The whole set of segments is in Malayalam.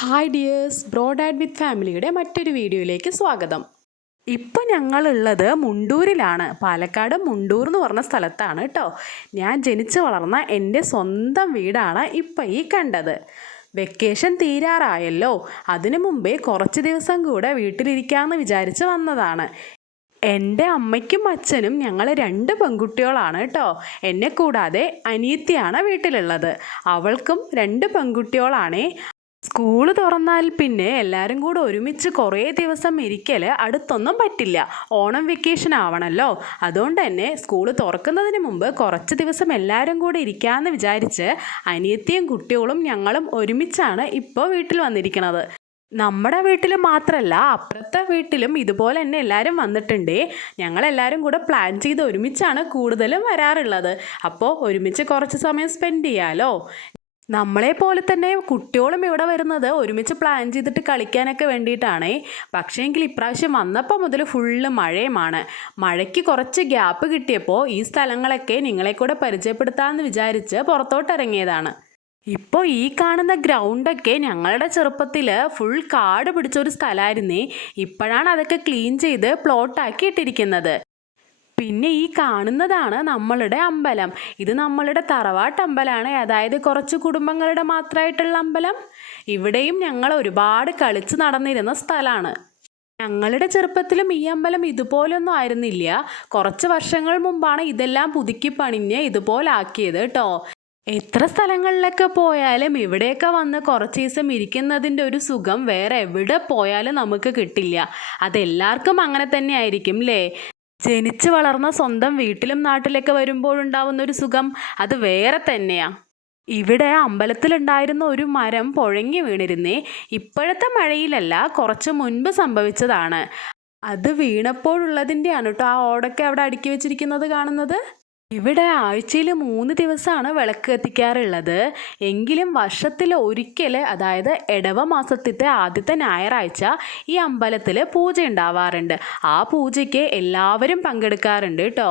ഹായ് ഡിയേഴ്സ്, ബ്രോഡാഡ് വിത്ത് ഫാമിലിയുടെ മറ്റൊരു വീഡിയോയിലേക്ക് സ്വാഗതം. ഇപ്പം ഞങ്ങളുള്ളത് മുണ്ടൂരിലാണ്. പാലക്കാട് മുണ്ടൂർ എന്ന് പറഞ്ഞ സ്ഥലത്താണ് കേട്ടോ. ഞാൻ ജനിച്ചു വളർന്ന എൻ്റെ സ്വന്തം വീടാണ് ഇപ്പം ഈ കണ്ടത്. വെക്കേഷൻ തീരാറായല്ലോ, അതിനു മുമ്പേ കുറച്ച് ദിവസം കൂടെ വീട്ടിലിരിക്കാമെന്ന് വിചാരിച്ച് വന്നതാണ്. എൻ്റെ അമ്മയ്ക്കും അച്ഛനും ഞങ്ങൾ 2 പെൺകുട്ടികളാണ് കേട്ടോ. എന്നെ കൂടാതെ അനിയത്തിയാണ് വീട്ടിലുള്ളത്. അവൾക്കും 2 പെൺകുട്ടികളാണേ. സ്കൂള് തുറന്നാൽ പിന്നെ എല്ലാവരും കൂടെ ഒരുമിച്ച് കുറേ ദിവസം ഇരിക്കൽ അടുത്തൊന്നും പറ്റില്ല. ഓണം വെക്കേഷൻ ആവണമല്ലോ. അതുകൊണ്ട് തന്നെ സ്കൂള് തുറക്കുന്നതിന് മുമ്പ് കുറച്ച് ദിവസം എല്ലാവരും കൂടെ ഇരിക്കാമെന്ന് വിചാരിച്ച് അനിയത്തിയും കുട്ടികളും ഞങ്ങളും ഒരുമിച്ചാണ് ഇപ്പോൾ വീട്ടിൽ വന്നിരിക്കുന്നത്. നമ്മുടെ വീട്ടിൽ മാത്രമല്ല, അപ്പുറത്തെ വീട്ടിലും ഇതുപോലെ തന്നെ എല്ലാവരും വന്നിട്ടുണ്ട്. ഞങ്ങളെല്ലാവരും കൂടെ പ്ലാൻ ചെയ്ത് ഒരുമിച്ചാണ് കൂടുതലും വരാറുള്ളത്. അപ്പോൾ ഒരുമിച്ച് കുറച്ച് സമയം സ്പെൻഡ് ചെയ്യാമല്ലോ. നമ്മളെ പോലെ തന്നെ കുട്ടികളും ഇവിടെ വരുന്നത് ഒരുമിച്ച് പ്ലാൻ ചെയ്തിട്ട് കളിക്കാനൊക്കെ വേണ്ടിയിട്ടാണേ. പക്ഷേ എങ്കിൽ ഇപ്രാവശ്യം വന്നപ്പോൾ മുതൽ ഫുള്ള് മഴയുമാണ്. മഴയ്ക്ക് കുറച്ച് ഗ്യാപ്പ് കിട്ടിയപ്പോൾ ഈ സ്ഥലങ്ങളൊക്കെ നിങ്ങളെ കൂടെ പരിചയപ്പെടുത്താമെന്ന് വിചാരിച്ച് പുറത്തോട്ട് ഇറങ്ങിയതാണ്. ഇപ്പോൾ ഈ കാണുന്ന ഗ്രൗണ്ടൊക്കെ ഞങ്ങളുടെ ചെറുപ്പത്തിൽ ഫുൾ കാട് പിടിച്ചൊരു സ്ഥലമായിരുന്നേ. ഇപ്പോഴാണ് അതൊക്കെ ക്ലീൻ ചെയ്ത് പ്ലോട്ടാക്കി ഇട്ടിരിക്കുന്നത്. പിന്നെ ഈ കാണുന്നതാണ് നമ്മളുടെ അമ്പലം. ഇത് നമ്മളുടെ തറവാട്ട് അമ്പലമാണ്, അതായത് കുറച്ച് കുടുംബങ്ങളുടെ മാത്രമായിട്ടുള്ള അമ്പലം. ഇവിടെയും ഞങ്ങൾ ഒരുപാട് കളിച്ച് നടന്നിരുന്ന സ്ഥലമാണ്. ഞങ്ങളുടെ ചെറുപ്പത്തിലും ഈ അമ്പലം ഇതുപോലൊന്നും ആയിരുന്നില്ല. കുറച്ച് വർഷങ്ങൾ മുമ്പാണ് ഇതെല്ലാം പുതുക്കി പണിഞ്ഞ് ഇതുപോലാക്കിയത് കേട്ടോ. എത്ര സ്ഥലങ്ങളിലൊക്കെ പോയാലും ഇവിടെയൊക്കെ വന്ന് കുറച്ച് ദിവസം ഇരിക്കുന്നതിൻ്റെ ഒരു സുഖം വേറെ എവിടെ പോയാലും നമുക്ക് കിട്ടില്ല. അതെല്ലാവർക്കും അങ്ങനെ തന്നെ ആയിരിക്കും അല്ലേ? ജനിച്ചു വളർന്ന സ്വന്തം വീട്ടിലും നാട്ടിലൊക്കെ വരുമ്പോഴുണ്ടാവുന്നൊരു സുഖം അത് വേറെ തന്നെയാണ്. ഇവിടെ അമ്പലത്തിലുണ്ടായിരുന്ന ഒരു മരം പൊഴങ്ങി വീണിരുന്നേ. ഇപ്പോഴത്തെ മഴയിലല്ല, കുറച്ച് മുൻപ് സംഭവിച്ചതാണ്. അത് വീണപ്പോഴുള്ളതിൻ്റെയാണ് കേട്ടോ ആ ഓടൊക്കെ അവിടെ അടുക്കി വെച്ചിരിക്കുന്നത് കാണുന്നത്. ഇവിടെ ആഴ്ചയിൽ 3 ദിവസമാണ് വിളക്ക് കത്തിക്കാറുള്ളത്. എങ്കിലും വർഷത്തിൽ ഒരിക്കൽ, അതായത് ഇടവ മാസത്തിലെ ആദ്യത്തെ ഞായറാഴ്ച ഈ അമ്പലത്തിൽ പൂജ ഉണ്ടാവാറുണ്ട്. ആ പൂജയ്ക്ക് എല്ലാവരും പങ്കെടുക്കാറുണ്ട് കേട്ടോ.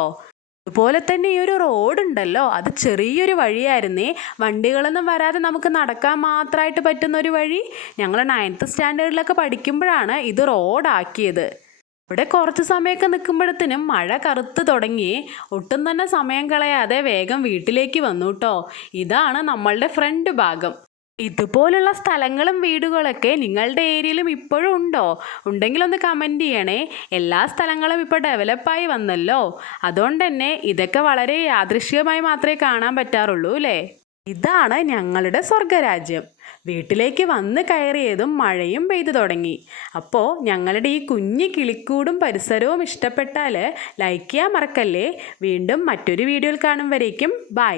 അതുപോലെ തന്നെ ഈ ഒരു റോഡുണ്ടല്ലോ, അത് ചെറിയൊരു വഴിയായിരുന്നേ. വണ്ടികളൊന്നും വരാതെ നമുക്ക് നടക്കാൻ മാത്രമായിട്ട് പറ്റുന്നൊരു വഴി. ഞങ്ങൾ 9th സ്റ്റാൻഡേർഡിലൊക്കെ പഠിക്കുമ്പോഴാണ് ഇത് റോഡാക്കിയത്. ഇവിടെ കുറച്ച് സമയമൊക്കെ നിൽക്കുമ്പോഴത്തേനും മഴ കറുത്ത് തുടങ്ങി. ഒട്ടും തന്നെ സമയം കളയാതെ വേഗം വീട്ടിലേക്ക് വന്നു കേട്ടോ. ഇതാണ് നമ്മളുടെ ഫ്രണ്ട് ഭാഗം. ഇതുപോലുള്ള സ്ഥലങ്ങളും വീടുകളൊക്കെ നിങ്ങളുടെ ഏരിയയിലും ഇപ്പോഴും ഉണ്ടോ? ഉണ്ടെങ്കിലൊന്ന് കമൻറ്റ് ചെയ്യണേ. എല്ലാ സ്ഥലങ്ങളും ഇപ്പോൾ ഡെവലപ്പായി വന്നല്ലോ. അതുകൊണ്ട് തന്നെ ഇതൊക്കെ വളരെ യാദൃശ്ചികമായി മാത്രമേ കാണാൻ പറ്റാറുള്ളൂ അല്ലേ? ഇതാണ് ഞങ്ങളുടെ സ്വർഗരാജ്യം. വീട്ടിലേക്ക് വന്ന് കയറിയതും മഴയും പെയ്തു തുടങ്ങി. അപ്പോൾ ഞങ്ങളുടെ ഈ കുഞ്ഞു കിളിക്കൂടും പരിസരവും ഇഷ്ടപ്പെട്ടാൽ ലൈക്ക് ചെയ്യാൻ മറക്കല്ലേ. വീണ്ടും മറ്റൊരു വീഡിയോയിൽ കാണും വരേക്കും ബൈ.